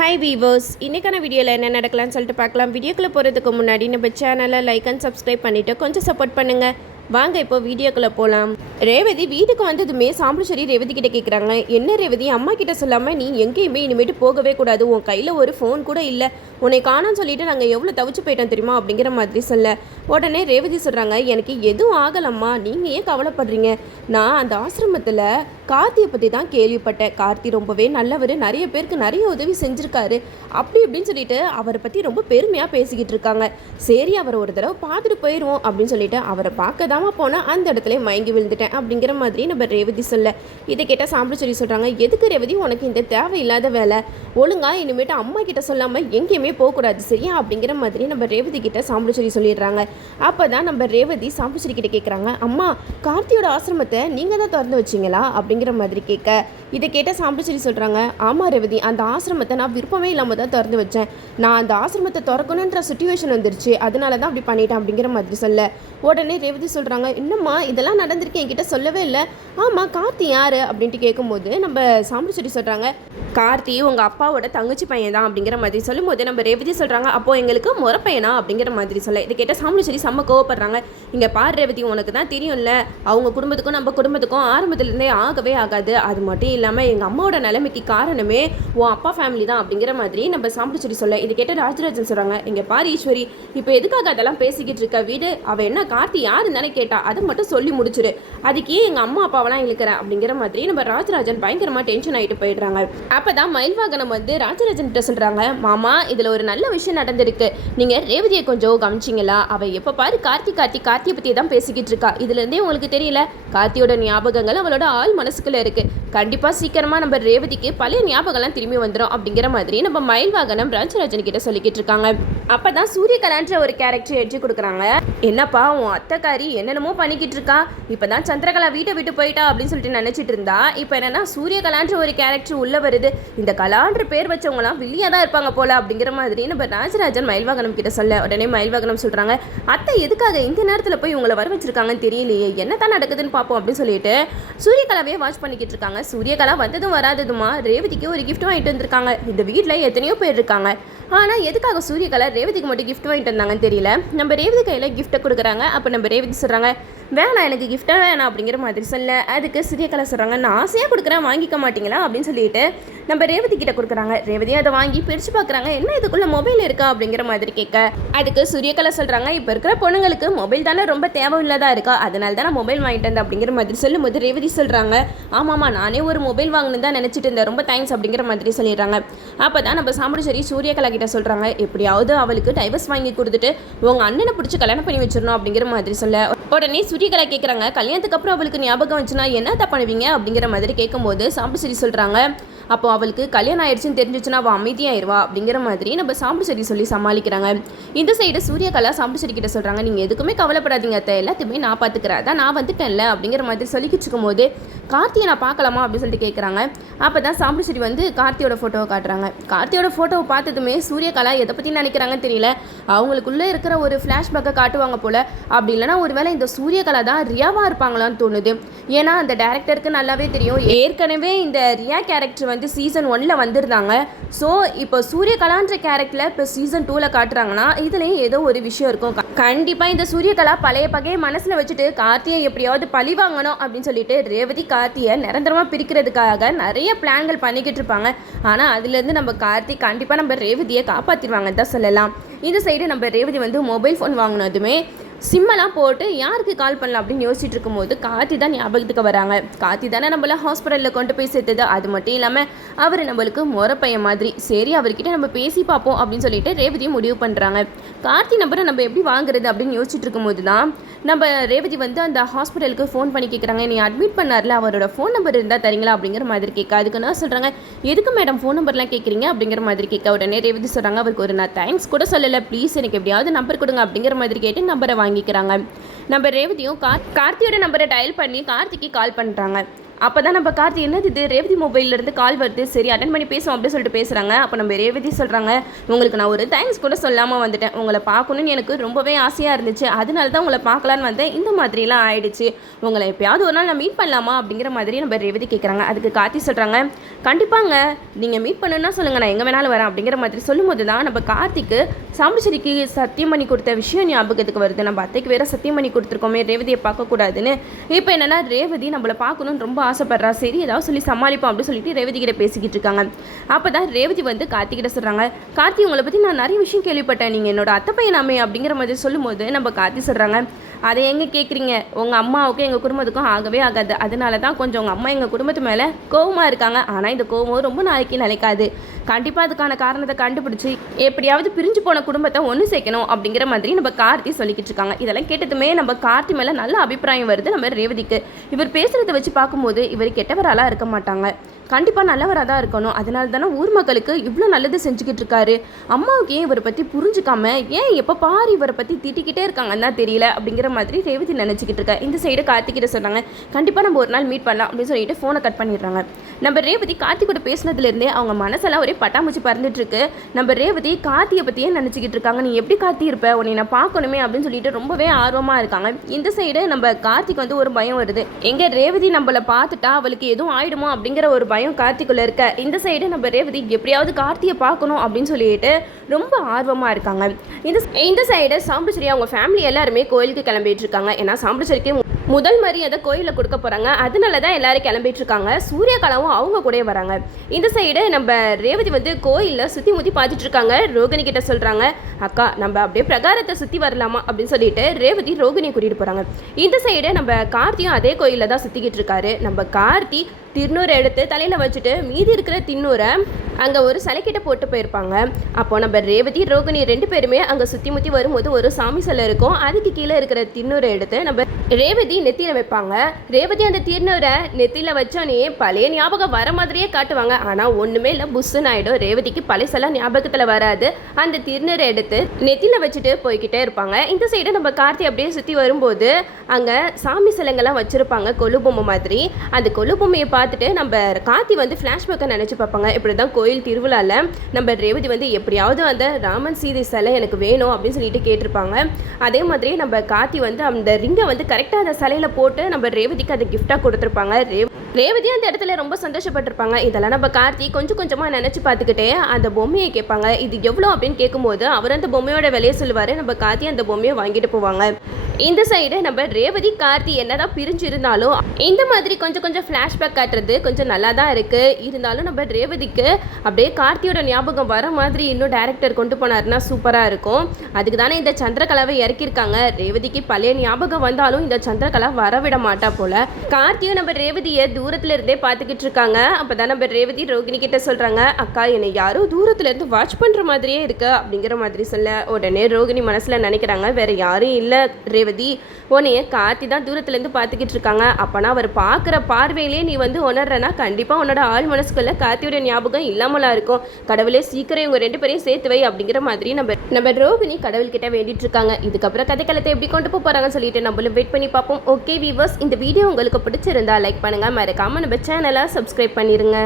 Hi viewers, இன்றைக்கான வீடியோவில் என்ன நடக்கலாம்னு சொல்லிட்டு பார்க்கலாம். வீடியோக்குள்ளே போகிறதுக்கு முன்னாடி நம்ம சேனலை லைக் அண்ட் சப்ஸ்கிரைப் பண்ணிவிட்டு கொஞ்சம் சப்போர்ட் பண்ணுங்கள். வாங்க இப்போ வீடியோக்குள்ளே போகலாம். ரேவதி வீட்டுக்கு வந்ததுமே சாம்புஸ்வரி ரேவதி கிட்ட கேட்குறாங்க, என்ன ரேவதி, அம்மா கிட்ட சொல்லாமல் நீ எங்கேயுமே இனிமேட்டு போகவே கூடாது, உன் கையில் ஒரு ஃபோன் கூட இல்லை, உன்னை காணான்னு சொல்லிட்டு நாங்கள் எவ்வளோ தவிச்சு போயிட்டோம் தெரியுமா அப்படிங்கிற மாதிரி சொல்ல உடனே ரேவதி சொல்கிறாங்க, எனக்கு எதுவும் ஆகலம்மா, நீங்கள் ஏன் கவலைப்படுறீங்க, நான் அந்த ஆசிரமத்தில் கார்த்தியை பற்றி தான் கேள்விப்பட்டேன், கார்த்தி ரொம்பவே நல்லவர், நிறைய பேருக்கு நிறைய உதவி செஞ்சுருக்காரு அப்படி இப்படின்னு சொல்லிட்டு அவரை பற்றி ரொம்ப பெருமையாக பேசிக்கிட்டு இருக்காங்க. சரி, அவரை ஒரு தடவை பார்த்துட்டு போயிடுவோம் அப்படின்னு சொல்லிட்டு அவரை பார்க்க தான் போனால் அந்த இடத்துல மயங்கி விழுந்துட்டேன் அப்படிங்கிற மாதிரி நம்ம ரேவதி சொல்ல இதை கேட்டால் சாம்புஸ்வரி சொல்கிறாங்க, எதுக்கு ரேவதி உனக்கு இந்த தேவையில்லாத வேலை, ஒழுங்கா இனிமேட்டு அம்மா கிட்ட சொல்லாமல் எங்கேயுமே போகக்கூடாது சரியா அப்படிங்கிற மாதிரி நம்ம ரேவதி கிட்ட சாம்புஸ்வரி சொல்லிடுறாங்க. அப்போ தான் நம்ம ரேவதி சாம்புஸ்வரி கிட்ட கேட்குறாங்க, அம்மா கார்த்தியோட ஆசிரமத்தை நீங்கள் தான் திறந்து வச்சிங்களா அப்படிங்கிற மாதிரி கேட்க இதை கேட்டால் சாம்புஸ்வரி சொல்கிறாங்க, ஆமாம் ரேவதி, அந்த ஆசிரமத்தை நான் விருப்பமே இல்லாமல் தான் திறந்து வச்சேன், நான் அந்த ஆசிரமத்தை திறக்கணுன்ற சுச்சுவேஷன் வந்துருச்சு, அதனால தான் அப்படி பண்ணிட்டேன் அப்படிங்கிற மாதிரி சொல்ல உடனே ரேவதி சொல்கிறாங்க, இன்னும்மா இதெல்லாம் நடந்திருக்கு என்கிட்ட சொல்லவே இல்லை, ஆமாம் கார்த்தி யார் அப்படின்ட்டு கேட்கும்போது நம்ம சாம்புஸ்வரி சொல்கிறாங்க, கார்த்தி உங்கள் அப்பாவோட தங்கச்சி பையன் தான் அப்படிங்கிற மாதிரி சொல்லும்போது நம்ம ரேவதி சொல்கிறாங்க, அப்போது எங்களுக்கு முறை பையனா அப்படிங்கிற மாதிரி சொல்ல இதை கேட்டால் சாம்புஸ்வரி செம்ம கோவப்படுறாங்க. இங்கே பார் ரேவதி, உனக்கு தான் தெரியும்ல அவங்க குடும்பத்துக்கும் நம்ம குடும்பத்துக்கும் ஆரம்பத்துலேருந்தே ஆகவே ஆகாது, அது மட்டும் இல்லாமல் எங்கள் அம்மாவோட நிலைமைக்கு காரணமே உன் அப்பா ஃபேமிலி தான் அப்படிங்கிற மாதிரி நம்ம சாம்புஸ்வரி சொல்ல இதை கேட்ட ராஜராஜன் சொல்கிறாங்க, இங்கே பார் ஈஸ்வரி, இப்போ எதுக்காக அதெல்லாம் பேசிக்கிட்டு இருக்க, வீடு அவள் என்ன கார்த்தி யாருன்னு தானே கேட்டா, அதை மட்டும் சொல்லி முடிச்சிரு, அதுக்கு ஏன் எங்கள் அம்மா அப்பாவெல்லாம் இழுக்கிறேன் அப்படிங்கிற மாதிரி நம்ம ராஜராஜன் பயங்கரமாக டென்ஷன் ஆகிட்டு போயிடுறாங்க. அப்போ தான் மயில்வாகனம் வந்து ராஜராஜன் கிட்ட சொல்கிறாங்க, மாமா இதில் ஒரு நல்ல விஷயம் நடந்திருக்கு, நீங்கள் ரேவதியை கொஞ்சம் கவனிச்சிங்களா, அவள் எப்போ பாரு கார்த்தியை பற்றி தான் பேசிக்கிட்டு இருக்கா, இதுலேருந்தே உங்களுக்கு தெரியல கார்த்தியோட ஞாபகங்கள் அவளோட ஆள் மனசுக்குள்ளே இருக்குது, கண்டிப்பாக சீக்கிரமாக நம்ம ரேவதிக்கு பழைய ஞாபகம்லாம் திரும்பி வந்துடும் அப்படிங்கிற மாதிரி நம்ம மயில்வாகனம் ராஜராஜன் கிட்ட சொல்லிக்கிட்டு இருக்காங்க. அப்போ தான் சூரியகலான்ற ஒரு கேரக்டர் எடுத்து கொடுக்குறாங்க, என்னப்பா உன் அத்தைக்காரி என்னென்னமோ பண்ணிக்கிட்டு இருக்கா, இப்போ தான் சந்திரகலா வீட்டை விட்டு போயிட்டா அப்படின்னு சொல்லிட்டு நினச்சிட்டு இருந்தா, இப்போ என்னன்னா சூரியகலான்ற ஒரு கேரக்டர் உள்ளே வருது, இந்த கலான்ற பேர் வச்சவங்களாம் வில்லியாக தான் இருப்பாங்க போல அப்படிங்கிற மாதிரி நம்ம ராஜராஜன் மயில்வாகனம் கிட்ட சொல்ல உடனே மயில்வாகனம் சொல்கிறாங்க, அத்தை எதுக்காக இந்த நேரத்தில் போய் உங்களை வர வச்சிருக்காங்கன்னு தெரியலையே, என்ன தான் நடக்குதுன்னு பார்ப்போம் அப்படின்னு சொல்லிட்டு சூரியகலாவே வாட்ச் பண்ணிக்கிட்டு இருக்காங்க. சூரியகலா வந்ததும் வராததுமா ரேவதிக்கு ஒரு கிஃப்ட் வாங்கிட்டு வந்திருக்காங்க. இந்த வீட்டில் எத்தனையோ பேர் இருக்காங்க, ஆனால் எதுக்காக சூரியகலா ரேவதிக்கு மட்டும் கிஃப்ட் வாங்கிட்டு வந்தாங்கன்னு தெரியல. நம்ம ரேவதி கையில் கிஃப்ட்டை கொடுக்குறாங்க. அப்போ நம்ம ரேவதி சொல்கிறாங்க, வேணாம் எனக்கு கிஃப்டாக வேணாம் அப்படிங்கிற மாதிரி சொல்ல அதுக்கு சூரியகலா சொல்கிறாங்க, நான் ஆசையாக கொடுக்குறேன் வாங்கிக்க மாட்டீங்களா அப்படின்னு சொல்லிட்டு நம்ம ரேவதி கிட்ட கொடுக்குறாங்க. ரேவதி அதை வாங்கி பிரித்து பார்க்குறாங்க, என்ன இதுக்குள்ளே மொபைல் இருக்கா அப்படிங்கிற மாதிரி கேட்க அதுக்கு சூரியகலா சொல்கிறாங்க, இப்போ இருக்கிற பொண்ணுங்களுக்கு மொபைல் தானே ரொம்ப தேவையில்லதாக இருக்கா, அதனால தான் நான் மொபைல் வாங்கிட்டு வந்தேன் அப்படிங்கிற மாதிரி சொல்லும்போது ரேவதி சொல்கிறாங்க, ஆமாம்மா நானே ஒரு மொபைல் வாங்கணும் தான் நினச்சிட்டு இருந்தேன், ரொம்ப தேங்க்ஸ் அப்படிங்கிற மாதிரி சொல்லிடுறாங்க. அப்போ தான் நம்ம சாம்புஸ்வரி சூரியகலா கிட்ட சொல்கிறாங்க, எப்படியாவது அவளுக்கு டைவர்ஸ் வாங்கி கொடுத்துட்டு உங்கள் அண்ணனை பிடிச்சி கல்யாணம் பண்ணி வச்சிடணும் அப்படிங்கிற மாதிரி சொல்ல உடனே சூரியகலா கேட்குறாங்க, கல்யாணத்துக்கு அப்புறம் அவளுக்கு ஞாபகம் வச்சுன்னா என்ன தான் பண்ணுவீங்க அப்படிங்கிற மாதிரி கேட்கும்போது சாம்புஸ்வரி சொல்கிறாங்க, அப்போ அவளுக்கு கல்யாணம் ஆயிடுச்சுன்னு தெரிஞ்சிச்சுன்னா அவள் அமைதியாயிருவா அப்படிங்கிற மாதிரி நம்ம சாம்புஸ்வரி சொல்லி சமாளிக்கிறாங்க. இந்த சைடு சூரியகலா சாம்புஸ்வரி கிட்ட சொல்கிறாங்க, நீங்கள் எதுக்குமே கவலைப்படாதீங்க அத்தை, எல்லாத்தையுமே நான் பார்த்துக்கிறேன், அதான் நான் வந்துட்டேன்ல அப்படிங்கிற மாதிரி சொல்லிக்கிட்டு இருக்கும்போது கார்த்தியை நான் பார்க்கலாமா அப்படின்னு சொல்லிட்டு கேட்குறாங்க. அப்போ தான் சாம்புஸ்வரி வந்து கார்த்தியோட ஃபோட்டோவை காட்டுறாங்க. கார்த்தியோட ஃபோட்டோவை பார்த்ததுமே சூரியகலா எதை பற்றி நினைக்கிறாங்கன்னு தெரியல, அவங்களுக்குள்ளே இருக்கிற ஒரு ஃப்ளாஷ்பேக்கை காட்டுவாங்க போல், அப்படி இல்லைனா ஒருவேளை இந்த சூரியகலா தான் ரியாவாக இருப்பாங்களான்னு தோணுது. ஏன்னா அந்த டேரக்டருக்கு நல்லாவே தெரியும், ஏற்கனவே இந்த ரியா கேரக்டர் வந்து சீசன் 1ல் வந்திருந்தாங்க. ஸோ இப்போ சூரியகலான்ற கேரக்டரில் இப்போ சீசன் 2ல் காட்டுறாங்கன்னா இதுலேயும் ஏதோ ஒரு விஷயம் இருக்கும். கண்டிப்பாக இந்த சூரியகலா பழைய பகையை மனசில் வச்சுட்டு கார்த்தியை எப்படியாவது பழி வாங்கணும் அப்படின்னு சொல்லிட்டு ரேவதி கார்த்தியை நிரந்தரமாக பிரிக்கிறதுக்காக நிறைய பிளான்கள் பண்ணிக்கிட்டு இருப்பாங்க. ஆனால் அதுலேருந்து நம்ம கார்த்தி கண்டிப்பாக நம்ம ரேவதியை காப்பாற்றிடுவாங்கன்னு தான் சொல்லலாம். இந்த சைடு நம்ம ரேவதி வந்து மொபைல் ஃபோன் வாங்கினதுமே சிம்மெல்லாம் போட்டு யாருக்கு கால் பண்ணலாம் அப்படின்னு யோசிச்சுட்டு இருக்கும்போது கார்த்தி தான் ஞாபகத்துக்கு வராங்க. கார்த்தி தானே நம்மள ஹாஸ்பிட்டலில் கொண்டு போய் சேர்த்தது, அது மட்டும் இல்லாமல் அவர் நம்மளுக்கு முறை பையன் மாதிரி, சரி அவர்கிட்ட நம்ம பேசி பார்ப்போம் அப்படின்னு சொல்லிட்டு ரேவதியும் முடிவு பண்ணுறாங்க. கார்த்தி நம்பரை நம்ம எப்படி வாங்குறது அப்படின்னு யோசிச்சுட்டு இருக்கும்போது தான் நம்ம ரேவதி வந்து அந்த ஹாஸ்பிட்டலுக்கு ஃபோன் பண்ணி கேட்குறாங்க, நீ அட்மிட் பண்ணார்ல அவரோட ஃபோன் நம்பர் இருந்தால் தரீங்களா அப்படிங்கிற மாதிரி கேட்க அதுக்கு நான் சொல்கிறாங்க, எதுக்கு மேடம் ஃபோன் நம்பர்லாம் கேட்குறீங்க அப்படிங்கிற மாதிரி கேட்க உடனே ரேவதி சொல்கிறாங்க, அவருக்கு ஒரு நான் தேங்க்ஸ் கூட சொல்லலை, ப்ளீஸ் எனக்கு எப்படியாவது நம்பர் கொடுங்க அப்படிங்கிற மாதிரி கேட்டு நம்பரை வாங்கிக்கிறாங்க. நம்ம ரேவதியும் கார்த்தியோட நம்பரை டயல் பண்ணி கார்த்திக்கு கால் பண்ணுறாங்க. அப்போ தான் நம்ம கார்த்தி என்னது இது ரேவதி மொபைல்லேருந்து கால் வருது, சரி அட்டன் பண்ணி பேசுவோம் அப்படின்னு சொல்லிட்டு பேசுகிறாங்க. அப்போ நம்ம ரேவதி சொல்கிறாங்க, உங்களுக்கு நான் ஒரு தேங்க்ஸ் கூட சொல்லாமல் வந்துட்டேன், உங்களை பார்க்கணுன்னு எனக்கு ரொம்பவே ஆசையாக இருந்துச்சு, அதனால தான் உங்களை பார்க்கலான்னு வந்தேன், இந்த மாதிரிலாம் ஆயிடுச்சு, உங்களை எப்பயாவது ஒரு நாள் நான் மீட் பண்ணலாமா அப்படிங்கிற மாதிரி நம்ம ரேவதி கேட்குறாங்க. அதுக்கு கார்த்தி சொல்கிறாங்க, கண்டிப்பாங்க நீங்கள் மீட் பண்ணுன்னா சொல்லுங்கள், நான் எங்கே வேணாலும் வரேன் அப்படிங்கிற மாதிரி சொல்லும்போது தான் நம்ம கார்த்திக்கு சாமுண்டீஸ்வரிக்கு சத்தியம் பண்ணி கொடுத்த விஷயம் ஞாபகத்துக்கு வருது. நம்ம அத்தைக்கு வேற சத்தியம் பண்ணி கொடுத்துருக்கோமே ரேவதியை பார்க்கக்கூடாதுன்னு. இப்போ என்னன்னா ரேவதி நம்மளை பார்க்கணுன்னு ரொம்ப ஆசைப்படுறா, சரி ஏதாவது சொல்லி சமாளிப்போம் அப்படின்னு சொல்லிட்டு ரேவதி கிட்ட பேசிக்கிட்டு இருக்காங்க. அப்போ தான் ரேவதி வந்து கார்த்தி கிட்ட சொல்கிறாங்க, கார்த்தி உங்களை பற்றி நான் நிறைய விஷயம் கேள்விப்பட்டேன், நீங்கள் என்னோட அத்தை பையனாமே அப்படிங்கிற மாதிரி சொல்லும்போது நம்ம கார்த்தி சொல்கிறாங்க, அதை எங்கே கேட்குறீங்க, உங்கள் அம்மாவுக்கும் எங்கள் குடும்பத்துக்கும் ஆகவே ஆகாது, அதனால தான் கொஞ்சம் உங்கள் அம்மா எங்கள் குடும்பத்து மேலே கோவமாக இருக்காங்க, ஆனால் இந்த கோவம் ரொம்ப நாளைக்கு நிலைக்காது, கண்டிப்பாக அதுக்கான காரணத்தை கண்டுபிடிச்சி எப்படியாவது பிரிஞ்சு போன குடும்பத்தை ஒன்று சேர்க்கணும் அப்படிங்கிற மாதிரி நம்ம கார்த்தி சொல்லிக்கிட்டு இருக்காங்க. இதெல்லாம் கேட்டதுமே நம்ம கார்த்தி மேலே நல்ல அபிப்பிராயம் வருது நம்ம ரேவதிக்கு. இவர் பேசுகிறத வச்சு பார்க்கும்போது இவர் கெட்டவராலாம் இருக்க மாட்டாங்க, கண்டிப்பாக நல்லவராக தான் இருக்கணும், அதனால தானே ஊர் மக்களுக்கு இவ்வளோ நல்லது செஞ்சுக்கிட்டு இருக்காரு, அம்மாவுக்கு ஏன் இவரை பற்றி புரிஞ்சுக்காம ஏன் எப்போ பாரு இவரை பற்றி திட்டிக்கிட்டே இருக்காங்கன்னா தெரியல அப்படிங்கிற மாதிரி ரேவதி நினச்சிக்கிட்டு இருக்கா. இந்த சைடு கார்த்திகிட்ட சொன்னாங்க, கண்டிப்பாக நம்ம ஒரு நாள் மீட் பண்ணலாம் அப்படின்னு சொல்லிட்டு ஃபோனை கட் பண்ணிடுறாங்க. நம்ம ரேவதி கார்த்தி கூட பேசினதுலேருந்தே அவங்க மனசெல்லாம் ஒரே பட்டாம்பூச்சி பறந்துட்டு இருக்கு. நம்ம ரேவதி கார்த்தியை பற்றியே நினச்சிக்கிட்டு இருக்காங்க, நீ எப்படி கார்த்தி இருப்ப, உன்னை நான் பார்க்கணுமே அப்படின்னு சொல்லிட்டு ரொம்பவே ஆர்வமாக இருக்காங்க. இந்த சைடு நம்ம கார்த்திக்கு வந்து ஒரு பயம் வருது, எங்கே ரேவதி நம்மளை பார்த்துட்டா அவளுக்கு எதுவும் ஆயிடுமோ அப்படிங்கிற ஒரு பயம் கார்த்திக்குள்ள இருக்க. இந்த சைடு நம்ம ரேவதி எப்படியாவது கார்த்தியை பார்க்கணும் அப்படின்னு சொல்லிட்டு ரொம்ப ஆர்வமாக இருக்காங்க. இந்த சைடு சாமுண்டீஸ்வரி அவங்க ஃபேமிலி எல்லாருமே கோயிலுக்கு கிளம்பிட்டு இருக்காங்க. ஏன்னா சாமுண்டீஸ்வரிக்கு முதல் மரியாதை கோயிலில் கொடுக்க போகிறாங்க, அதனால தான் எல்லாரும் கிளம்பிட்டு இருக்காங்க. சூர்யகலாவும் அவங்க கூட வராங்க. இந்த சைடு நம்ம ரேவதி வந்து கோயிலில் சுற்றி முற்றி பார்த்துட்டு இருக்காங்க. ரோகிணி கிட்ட சொல்கிறாங்க, அக்கா நம்ம அப்படியே பிரகாரத்தை சுற்றி வரலாமா அப்படின்னு சொல்லிட்டு ரேவதி ரோகிணியை கூட்டிகிட்டு போகிறாங்க. இந்த சைடு நம்ம கார்த்தியும் அதே கோயிலில் தான் சுற்றிக்கிட்டு இருக்காரு. நம்ம கார்த்தி திருநூரை எடுத்து தலையில் வச்சுட்டு மீதி இருக்கிற தின்னூரை அங்கே ஒரு சிலைக்கிட்ட போட்டு போயிருப்பாங்க. அப்போ நம்ம ரேவதி ரோகிணி ரெண்டு பேருமே அங்கே சுற்றி முற்றி வரும்போது ஒரு சாமி சிலை இருக்கும், அதுக்கு கீழே இருக்கிற தின்னூரை எடுத்து நம்ம ரேவதி நெத்தியில் வைப்பாங்க. ரேவதி அந்த தின்னூரை நெத்தியில் வச்சோன்னே பழைய ஞாபகம் வர மாதிரியே காட்டுவாங்க, ஆனால் ஒன்றுமே இல்லை, புஷ்ஷுன்னு ஆகிடும். ரேவதிக்கு பழையசெல்லாம் ஞாபகத்தில் வராது. அந்த திருநூரை எடுத்து நெத்தியில் வச்சுட்டு போய்கிட்டே இருப்பாங்க. இந்த சைடு நம்ம கார்த்தி அப்படியே சுற்றி வரும்போது அங்கே சாமி சிலைங்கள்லாம் வச்சுருப்பாங்க கொலு பொம்மை மாதிரி. அந்த கொலு பொம்மையை பார்த்துட்டு நம்ம கார்த்தி வந்து ஃப்ளாஷ்பேக்கை நினச்சி பார்ப்பாங்க. இப்படி தான் கோயில் திருவிழாவில் நம்ம ரேவதி வந்து எப்படியாவது அந்த ராமன் சீதை சிலை எனக்கு வேணும் அப்படின்னு சொல்லிட்டு கேட்டிருப்பாங்க. அதே மாதிரி நம்ம கார்த்தி வந்து அந்த ரிங்கை வந்து கரெக்டாக அந்த சிலையில் போட்டு நம்ம ரேவதிக்கு அதை கிஃப்டாக கொடுத்துருப்பாங்க. ரேவதி அந்த இடத்துல ரொம்ப சந்தோஷப்பட்டிருப்பாங்க. இதெல்லாம் நம்ம கார்த்தி கொஞ்சம் கொஞ்சமாக நினச்சி பார்த்துக்கிட்டே அந்த பொம்மையை கேட்பாங்க, இது எவ்வளோ அப்படின்னு கேட்கும்போது அவர் அந்த பொம்மையோட விலையை சொல்லுவார். நம்ம கார்த்தி அந்த பொம்மையை வாங்கிட்டு போவாங்க. இந்த சைடு நம்ம ரேவதி கார்த்தி என்னதான் பிரிஞ்சு இருந்தாலும் இந்த மாதிரி கொஞ்சம் கொஞ்சம் ஃப்ளாஷ்பேக் காட்டுறது கொஞ்சம் நல்லா தான் இருக்குது. இருந்தாலும் நம்ம ரேவதிக்கு அப்படியே கார்த்தியோட ஞாபகம் வர மாதிரி இன்னும் டேரக்டர் கொண்டு போனாருன்னா சூப்பராக இருக்கும். அதுக்கு தானே இந்த சந்திரகலாவை இறக்கியிருக்காங்க. ரேவதிக்கு பழைய ஞாபகம் வந்தாலும் இந்த சந்திரகலா வரவிட மாட்டா போல. கார்த்தியும் நம்ம ரேவதியை தூரத்துல இருந்தே பார்த்துக்கிட்டு இருக்காங்க. அப்போ தான் நம்ம ரேவதி ரோகிணி கிட்ட சொல்கிறாங்க, அக்கா என்னை யாரோ தூரத்துலேருந்து வாட்ச் பண்ணுற மாதிரியே இருக்கு அப்படிங்கிற மாதிரி சொல்ல உடனே ரோகிணி மனசில் நினைக்கிறாங்க, வேற யாரும் இல்லை ரேவதி, உன்னைய கார்த்தி தான் தூரத்துலேருந்து பார்த்துக்கிட்டு இருக்காங்க. அப்போனா அவர் பார்க்குற பார்வையிலே நீ வந்து உணர்றனா கண்டிப்பாக உன்னோட ஆள் மனசுக்குள்ள கார்த்தியோட ஞாபகம் இல்லாமலாம் இருக்கும். கடவுளே சீக்கிரம் இவங்க ரெண்டு பேரையும் சேர்த்து வை அப்படிங்கிற மாதிரி நம்ம ரோகிணி கடவுள்கிட்ட வேண்டிட்டு இருக்காங்க. இதுக்கப்புறம் கதைக்களத்தை எப்படி கொண்டு போகிறாங்கன்னு சொல்லிட்டு நம்மளும் வெயிட் பண்ணி பார்ப்போம். ஓகே வீவர்ஸ், இந்த வீடியோ உங்களுக்கு பிடிச்சிருந்தா லைக் பண்ணுங்கள், மறக்காமல் நம்ம சேனலை சப்ஸ்கிரைப் பண்ணிடுங்க.